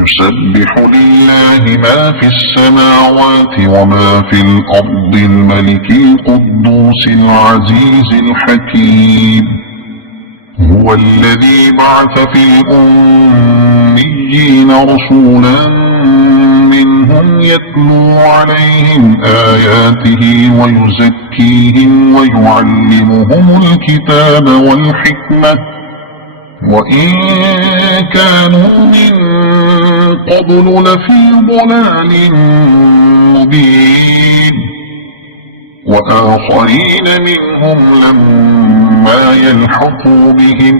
يسبح لله ما في السماوات وما في الأرض الملك القدوس العزيز الحكيم. هو الذي بعث في الأميين رسولا منهم يتلو عليهم آياته ويزكيهم ويعلمهم الكتاب والحكمة وإن كانوا من قبل لفي ضلال مبين. وآخرين منهم لما يلحقوا بهم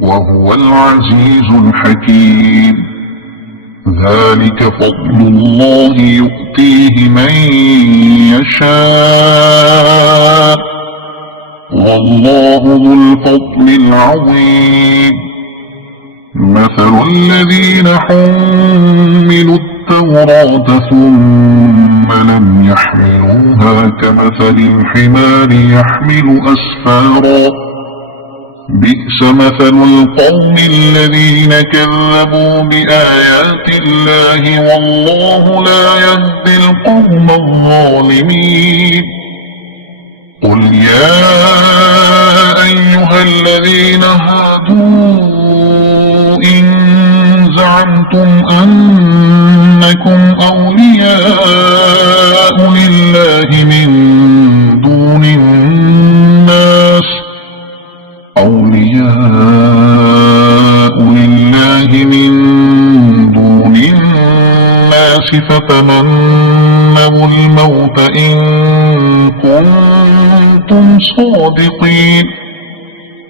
وهو العزيز الحكيم. ذلك فضل الله يؤتيه من يشاء والله ذو الفضل العظيم. مثل الذين حملوا التوراة ثم لم يحملوها كمثل الحمار يحمل أسفارا بئس مثل القوم الذين كذبوا بآيات الله والله لا يهدي القوم الظالمين. قل يا أيها الذين هادوا إن زعمتم أنكم أولياء لله من دون الناس فتمنوا الموت إن كنتم صادقين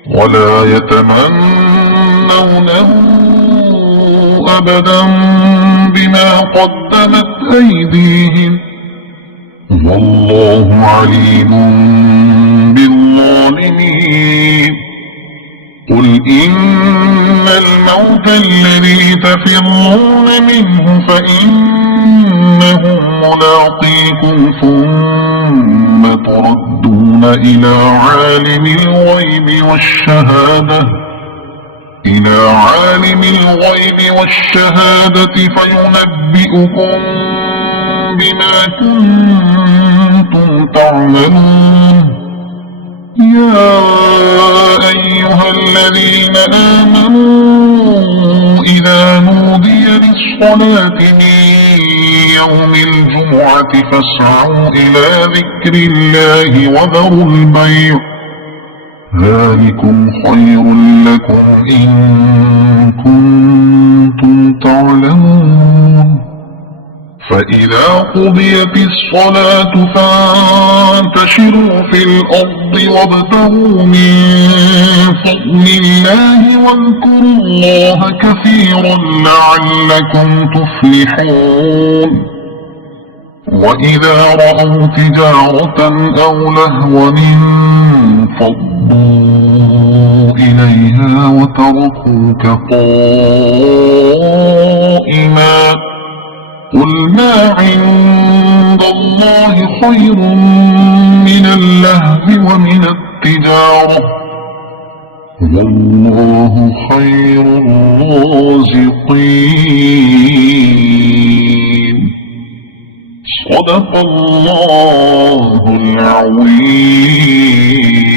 ولا يتمنونه أبدا بما قدمت أيديهم والله عليم بالظالمين. قل إن الموت الذي تفرون منه فإنه ملاقيكم ثم تردون إلى عالم الغيب والشهادة فينبئكم بما كنتم تعملون. يا أيها الذين آمنوا إذا نودي للصلاة من يوم الجمعة فاسعوا إلى ذكر الله وذروا البيع ذلكم خير لكم إن كنتم تعلمون. فإذا قضيت الصلاة فانتشروا في الأرض وابتغوا من فضل الله واذكروا الله كثيرا لعلكم تفلحون. وإذا رأوا تجارة أو لهوا انفضوا إليها وتركوك قائما قل ما عند الله خير من اللهو ومن التجارة والله خير الرازقين. صدق الله العظيم.